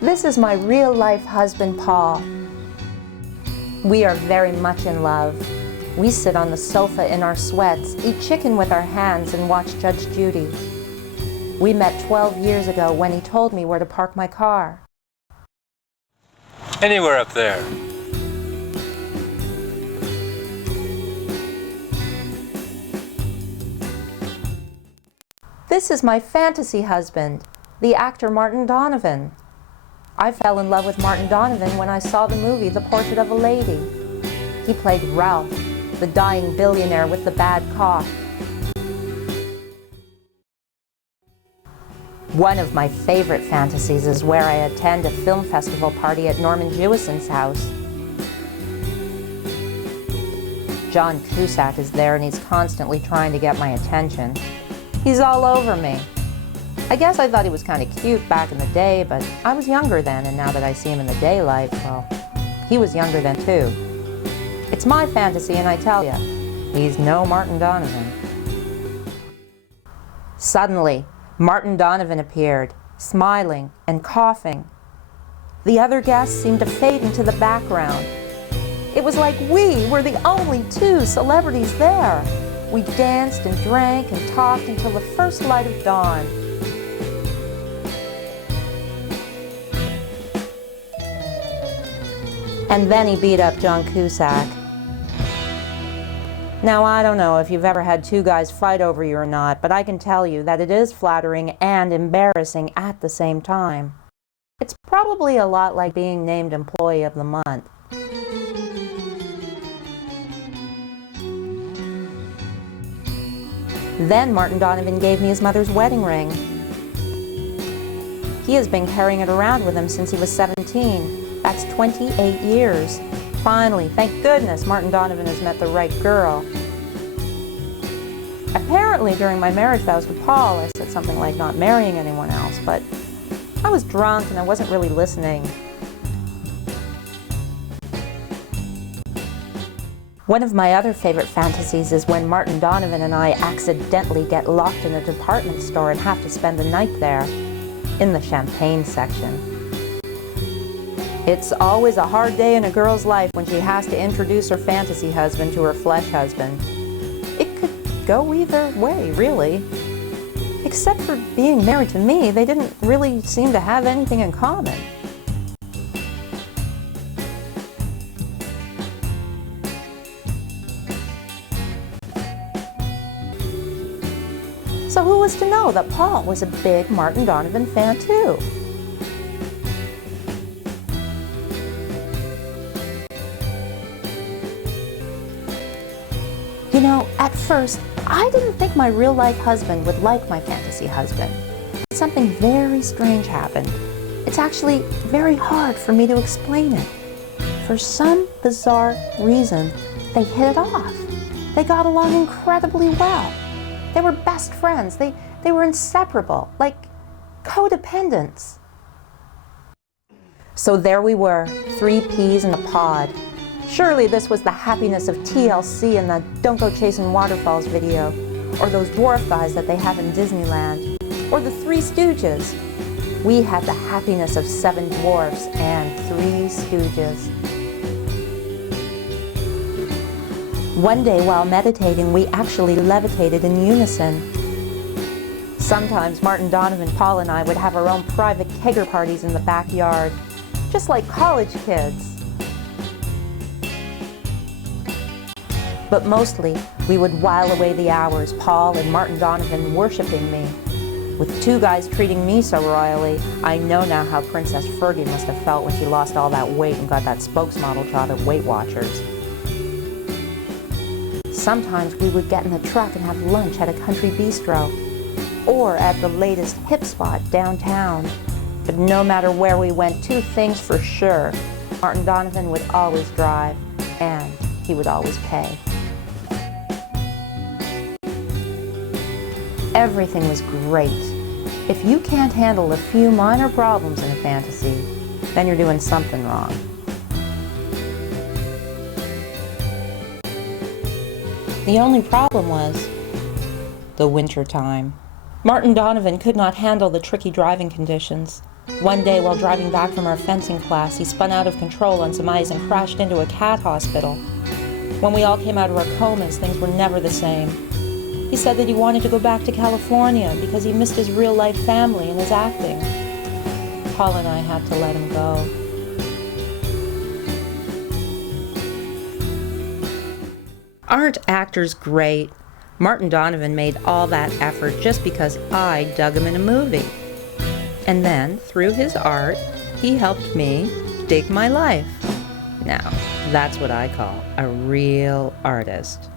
This is my real-life husband, Paul. We are very much in love. We sit on the sofa in our sweats, eat chicken with our hands, and watch Judge Judy. We met 12 years ago when he told me where to park my car. Anywhere up there. This is my fantasy husband, the actor Martin Donovan. I fell in love with Martin Donovan when I saw the movie The Portrait of a Lady. He played Ralph, the dying billionaire with the bad cough. One of my favorite fantasies is where I attend a film festival party at Norman Jewison's house. John Cusack is there and he's constantly trying to get my attention. He's all over me. I guess I thought he was kind of cute back in the day, but I was younger then, and now that I see him in the daylight, well, he was younger then too. It's my fantasy, and I tell you, he's no Martin Donovan. Suddenly, Martin Donovan appeared, smiling and coughing. The other guests seemed to fade into the background. It was like we were the only two celebrities there. We danced and drank and talked until the first light of dawn. And then he beat up John Cusack. Now, I don't know if you've ever had two guys fight over you or not, but I can tell you that it is flattering and embarrassing at the same time. It's probably a lot like being named Employee of the Month. Then Martin Donovan gave me his mother's wedding ring. He has been carrying it around with him since he was 17. That's 28 years. Finally, thank goodness, Martin Donovan has met the right girl. Apparently, during my marriage vows with Paul, I said something like not marrying anyone else, but I was drunk and I wasn't really listening. One of my other favorite fantasies is when Martin Donovan and I accidentally get locked in a department store and have to spend the night there, in the champagne section. It's always a hard day in a girl's life when she has to introduce her fantasy husband to her flesh husband. It could go either way, really. Except for being married to me, they didn't really seem to have anything in common. So who was to know that Paul was a big Martin Donovan fan too? You know, at first, I didn't think my real-life husband would like my fantasy husband. Something very strange happened. It's actually very hard for me to explain it. For some bizarre reason, they hit it off. They got along incredibly well. They were best friends. They were inseparable, like codependents. So there we were, 3 peas in a pod. Surely this was the happiness of TLC in the Don't Go Chasing Waterfalls video, or those dwarf guys that they have in Disneyland, or the Three Stooges. We had the happiness of 7 dwarfs and 3 stooges. One day while meditating, we actually levitated in unison. Sometimes Martin Donovan, Paul, and I would have our own private kegger parties in the backyard, just like college kids. But mostly, we would while away the hours, Paul and Martin Donovan worshiping me. With 2 guys treating me so royally, I know now how Princess Fergie must have felt when she lost all that weight and got that spokesmodel job at Weight Watchers. Sometimes we would get in the truck and have lunch at a country bistro, or at the latest hip spot downtown. But no matter where we went, 2 things for sure. Martin Donovan would always drive, and he would always pay. Everything was great. If you can't handle a few minor problems in a fantasy, then you're doing something wrong. The only problem was the winter time. Martin Donovan could not handle the tricky driving conditions. One day, while driving back from our fencing class, he spun out of control on some ice and crashed into a cat hospital. When we all came out of our comas, things were never the same. He said that he wanted to go back to California because he missed his real-life family and his acting. Paul and I had to let him go. Aren't actors great? Martin Donovan made all that effort just because I dug him in a movie. And then, through his art, he helped me dig my life. Now, that's what I call a real artist.